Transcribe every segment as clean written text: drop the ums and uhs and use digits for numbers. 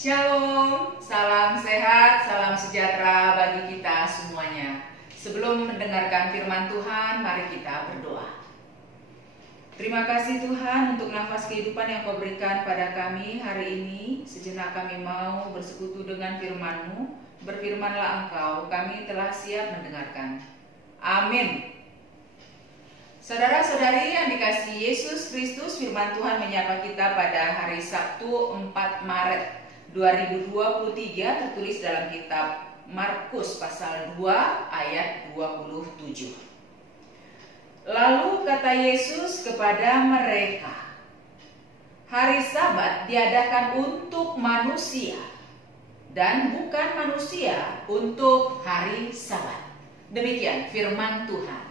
Shalom, salam sehat, salam sejahtera bagi kita semuanya. Sebelum mendengarkan firman Tuhan, mari kita berdoa. Terima kasih Tuhan untuk nafas kehidupan yang Kau berikan pada kami hari ini. Sejenak kami mau bersekutu dengan firman-Mu. Berfirmanlah Engkau, kami telah siap mendengarkan. Amin. Saudara-saudari yang dikasihi Yesus Kristus, firman Tuhan menyapa kita pada hari Sabtu 4 Maret 2023 tertulis dalam kitab Markus pasal 2 ayat 27. Lalu kata Yesus kepada mereka, hari Sabat diadakan untuk manusia dan bukan manusia untuk hari Sabat. Demikian firman Tuhan.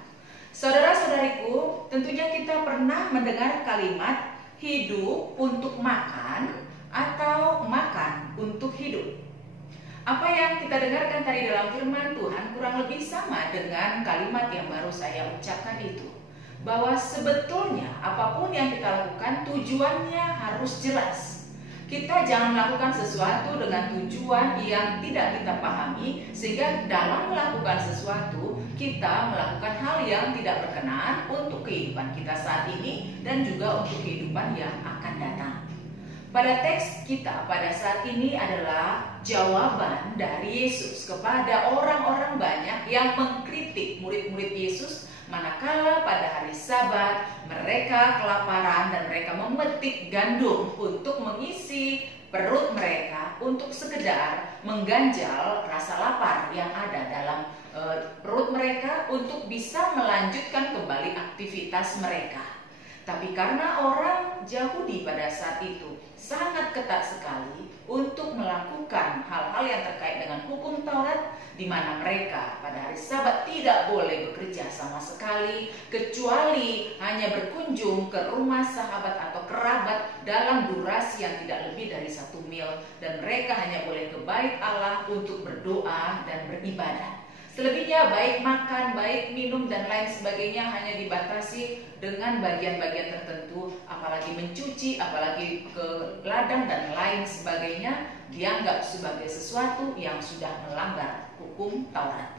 Saudara-saudariku, tentunya kita pernah mendengar kalimat hidup untuk makan atau makan untuk hidup. Apa yang kita dengarkan tadi dalam firman Tuhan kurang lebih sama dengan kalimat yang baru saya ucapkan itu. Bahwa sebetulnya apapun yang kita lakukan tujuannya harus jelas. Kita jangan melakukan sesuatu dengan tujuan yang tidak kita pahami, sehingga dalam melakukan sesuatu kita melakukan hal yang tidak berkenan untuk kehidupan kita saat ini dan juga untuk kehidupan yang akan datang. Pada teks kita pada saat ini adalah jawaban dari Yesus kepada orang-orang banyak yang mengkritik murid-murid Yesus manakala pada hari Sabat mereka kelaparan dan mereka memetik gandum untuk mengisi perut mereka untuk sekedar mengganjal rasa lapar yang ada dalam perut mereka untuk bisa melanjutkan kembali aktivitas mereka. Tapi karena orang Yahudi pada saat itu sangat ketat sekali untuk melakukan hal-hal yang terkait dengan hukum Taurat, di mana mereka pada hari Sabat tidak boleh bekerja sama sekali kecuali hanya berkunjung ke rumah sahabat atau kerabat dalam durasi yang tidak lebih dari 1 mil, dan mereka hanya boleh ke bait Allah untuk berdoa dan beribadah. Selebihnya baik makan, baik minum dan lain sebagainya hanya dibatasi dengan bagian-bagian tertentu, apalagi mencuci, apalagi ke ladang dan lain sebagainya dianggap sebagai sesuatu yang sudah melanggar hukum Taurat.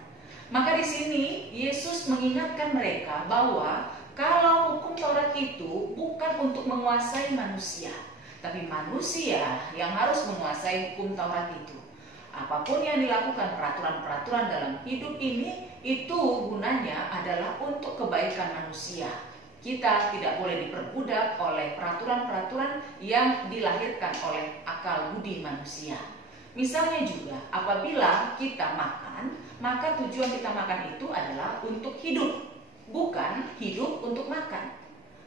Maka di sini Yesus mengingatkan mereka bahwa kalau hukum Taurat itu bukan untuk menguasai manusia, tapi manusia yang harus menguasai hukum Taurat itu. Apapun yang dilakukan, peraturan-peraturan dalam hidup ini itu gunanya adalah untuk kebaikan manusia. Kita tidak boleh diperbudak oleh peraturan-peraturan yang dilahirkan oleh akal budi manusia. Misalnya juga apabila kita makan, maka tujuan kita makan itu adalah untuk hidup, bukan hidup untuk makan.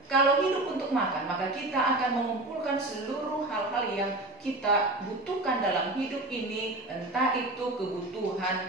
Kalau hidup untuk makan, maka kita akan mengumpulkan seluruh hal-hal yang kita butuhkan dalam hidup ini, entah itu kebutuhan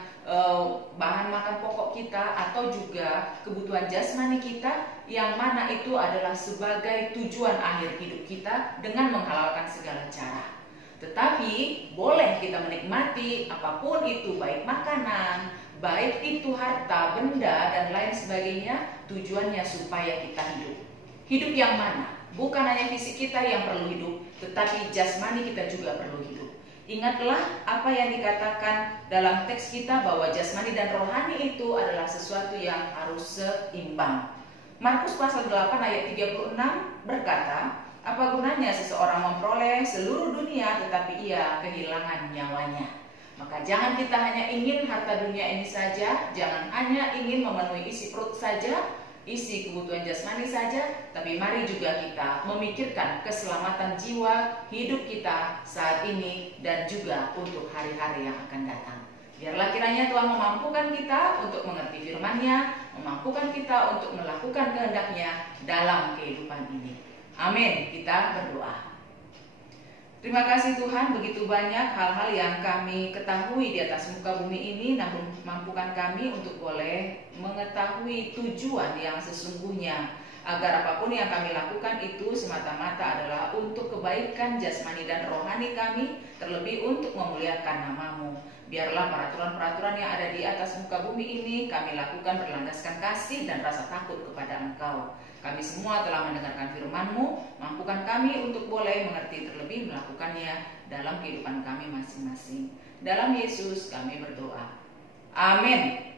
bahan makan pokok kita atau juga kebutuhan jasmani kita, yang mana itu adalah sebagai tujuan akhir hidup kita dengan menghalalkan segala cara. Tetapi boleh kita menikmati apapun itu, baik makanan, baik itu harta, benda dan lain sebagainya, tujuannya supaya kita hidup. Hidup yang mana? Bukan hanya fisik kita yang perlu hidup, tetapi jasmani kita juga perlu hidup. Ingatlah apa yang dikatakan dalam teks kita bahwa jasmani dan rohani itu adalah sesuatu yang harus seimbang. Markus pasal 8 ayat 36 berkata, apa gunanya seseorang memperoleh seluruh dunia tetapi ia kehilangan nyawanya? Maka jangan kita hanya ingin harta dunia ini saja, jangan hanya ingin memenuhi isi perut saja, isi kebutuhan jasmani saja, tapi mari juga kita memikirkan keselamatan jiwa hidup kita saat ini dan juga untuk hari-hari yang akan datang. Biarlah kiranya Tuhan memampukan kita untuk mengerti firman-Nya, memampukan kita untuk melakukan kehendak-Nya dalam kehidupan ini. Amin. Kita berdoa. Terima kasih Tuhan, begitu banyak hal-hal yang kami ketahui di atas muka bumi ini, namun mampukan kami untuk boleh mengetahui tujuan yang sesungguhnya agar apapun yang kami lakukan itu semata-mata adalah untuk kebaikan jasmani dan rohani kami, terlebih untuk memuliakan nama-Mu. Biarlah peraturan-peraturan yang ada di atas muka bumi ini kami lakukan berlandaskan kasih dan rasa takut kepada Engkau. Kami semua telah mendengarkan firman-Mu, mampukan kami untuk boleh mengerti terlebih melakukannya dalam kehidupan kami masing-masing. Dalam Yesus kami berdoa. Amin.